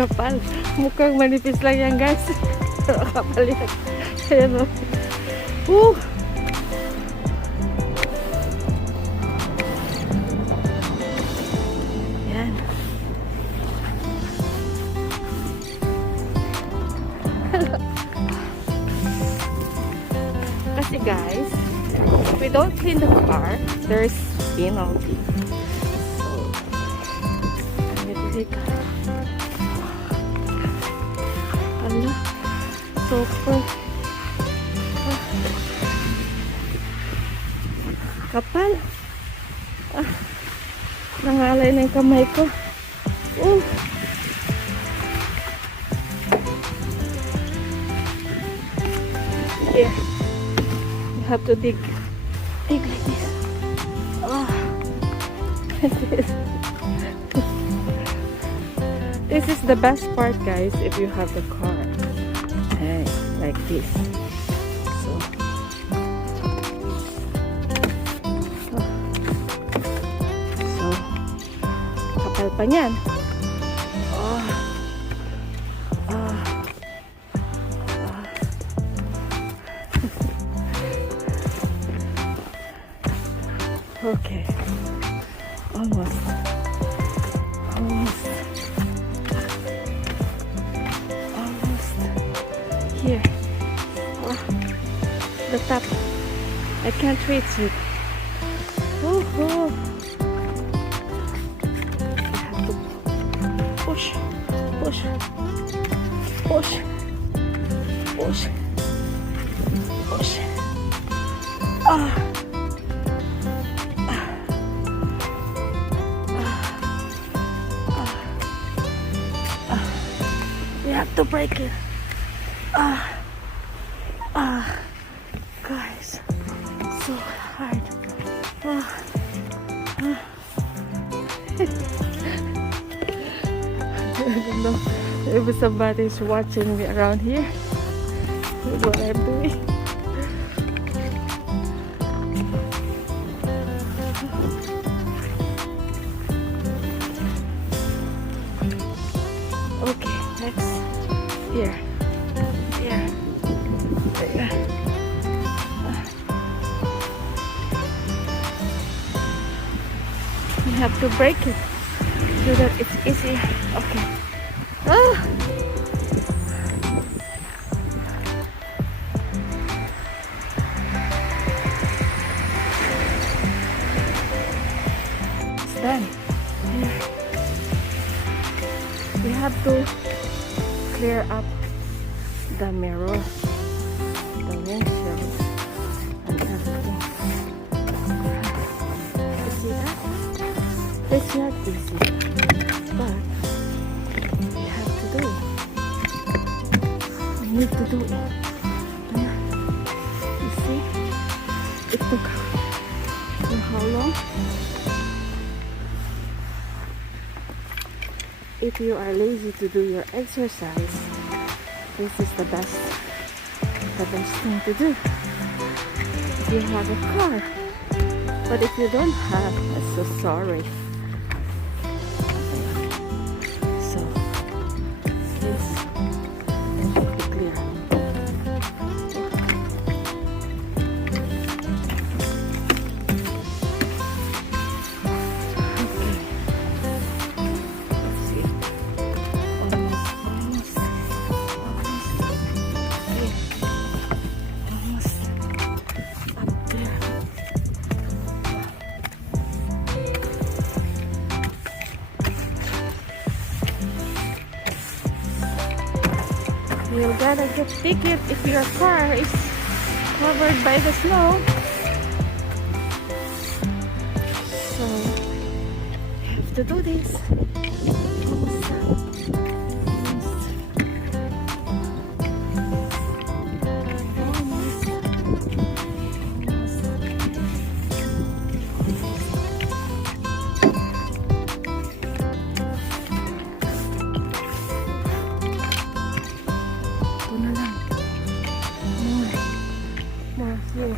Kapal. Mukhang manipis lang yan, guys. Pero kapal yan. Ayan o. Ayan. Kasi guys, if we don't clean the car, there's penalty. Ala, super kapal. Nangalay na yung kamay ko. Here, you have to dig like this. This is the best part, guys, if you have the car. Hey, like this. So, kapal pa niyan. Okay. Almost. Here. The top. I can't reach it. I have to push. We have to break it. Guys, so hard. I don't know if somebody's watching me around here with what I'm doing. Okay, next. Here. You have to break it so that it's easy. Okay. It's done. Here. We have to clear up the mirror, the windshield, and everything. You see that? It's not easy, but we have to do it. We need to do it. Yeah. You see? It took how long? If you are lazy to do your exercise, this is the best thing to do. If you have a car, but if you don't have, I'm so sorry. So this should be clear. You gotta get ticket if your car is covered by the snow. So you have to do this. Here.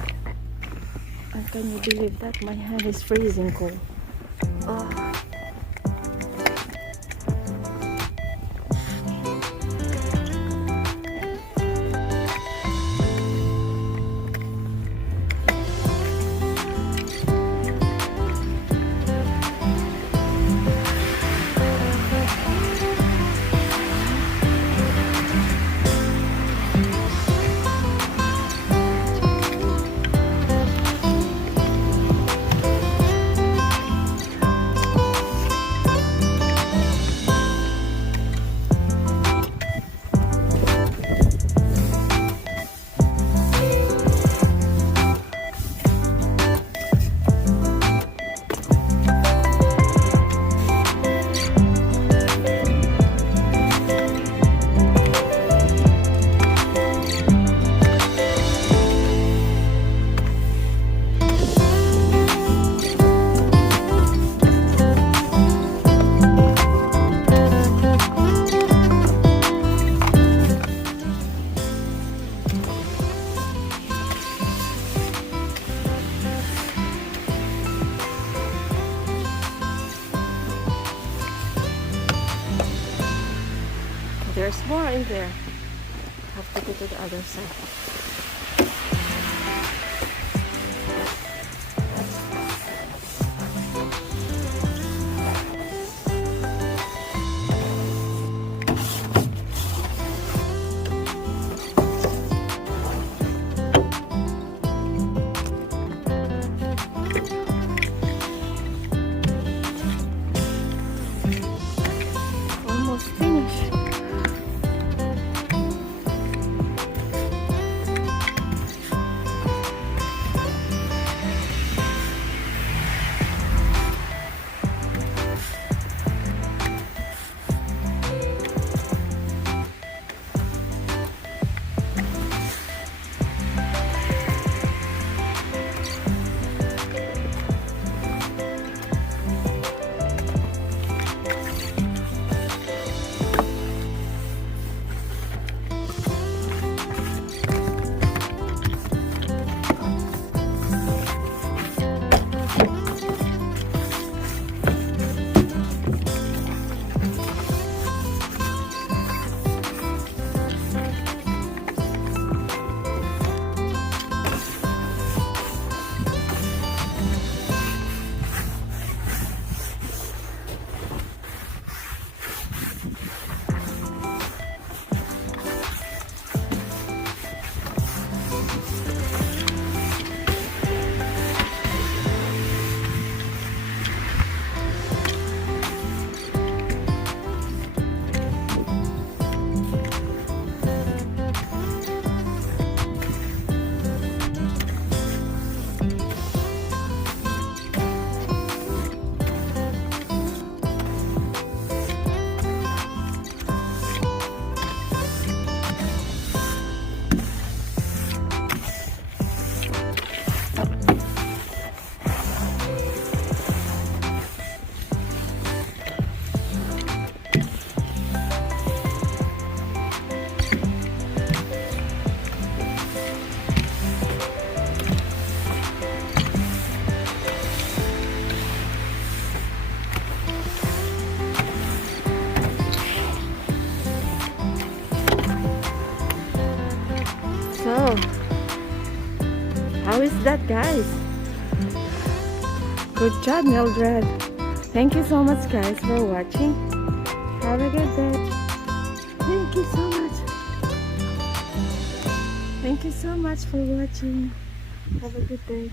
And can you believe that my hand is freezing cold? in there. Have to go to the other side. Almost finished. So, how is that, guys? Good job, Mildred. Thank you so much, guys, for watching. Have a good day. Thank you so much. Thank you so much for watching. Have a good day.